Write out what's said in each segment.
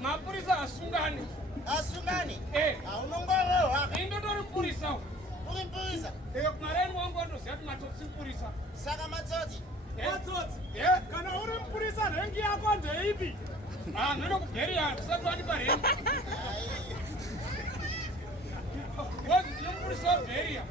Mapurisa asungani. Asungani? Unongoroa. Indodori purisa. Purisa? Mareni wangu ndo siati matotsi purisa. Saka matsotsi? Matsotsi? Kana uri mpurisa rengi yako ndeipi? Nono kuberia kusati wani parengi. Wazi ndiyo mpurisa wa beria.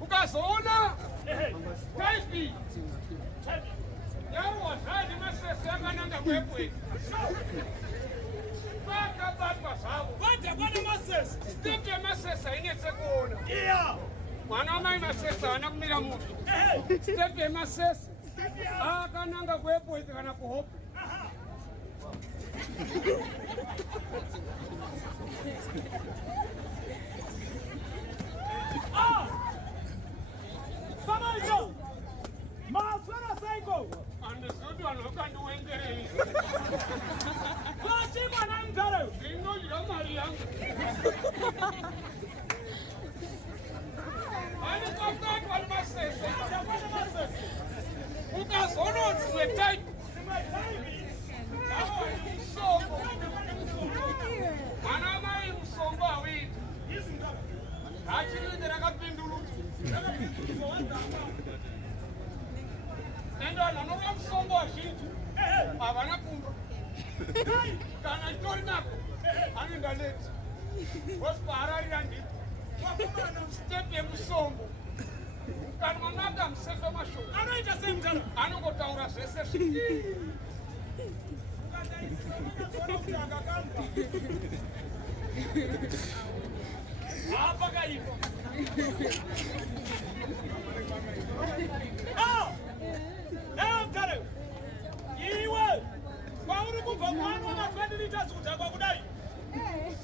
Ukazoona Kaifi yaro wazali masese yakananga kwepwe vakabatwa zvavo vade kwana masese stete masese inetse kuona iya mwana wamai masese haana kumira munhu stete masese akananga kwepwe kana kuhope Samajo! Maswara Saiko! And the Sudan look and do Wachimwa na mtare. Inodya mari yangu. Ani kontact wal masese. Ukazonotsi wetaipi. Musongo. Mwana mai musongo awiri. Achirinde rakapinduluka. Nendo anova musongo wazhinji. Havana kumba. Kana nditori nako. Anoenda late. Vosipahararira ndito. Step yemusongo. Kana mamaka musefe mashoko. Anoita semutana. Anongotaura zvese zviki. Apa kaipo. Mtare. Iwe. Kwauri kubva mwana na 20 liters utakwa kudai.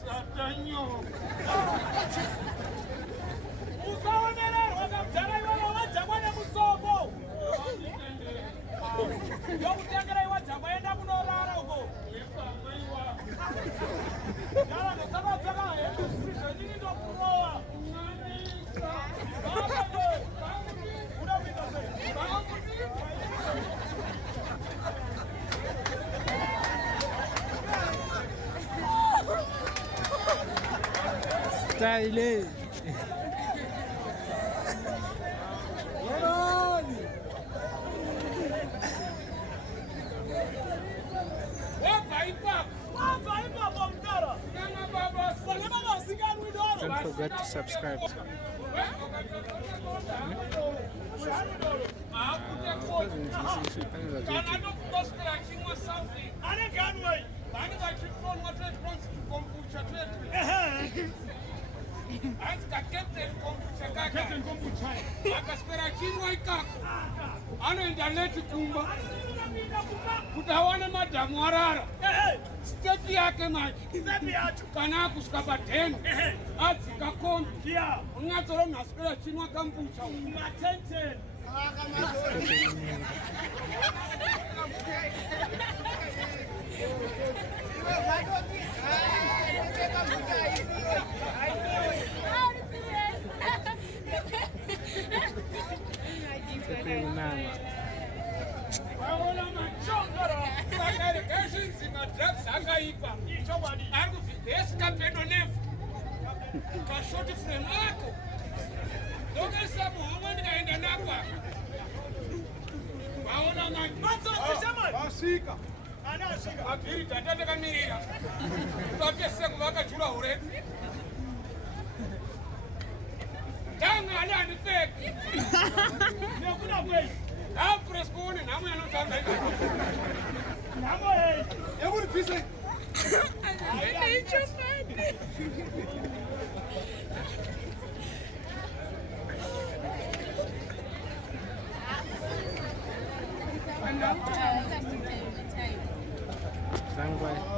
Satanyo. Usaonererwa kamtara iwe wadzakwa nemusongo. Yokutengera iwe dzakwa enda kunorara uko. Yala nosaba paka hebu sisi nini ndo kuroa. Baba we. Unapita sasa. Style. Don't forget to subscribe. Anoenda leti kumba kuti awane madhamu arara. Step yake manje kana akusvika padhemu adzika kombi unyatsoro nhaswera chinwa kambucha matenten. Vaona machongoro sakarekations madrugs akaipa ari kuvhidhesika penonefu pashoti frame ako ndokaisa muhomwe ndikaenda nakwa. Vaona masika mabhiri dhata ndakamirira utapeseko vakajura huredu tanga ani handipfeki nekuda kwei apuresipone nhamo yanotanga nhamo hei yekuri pise Bye.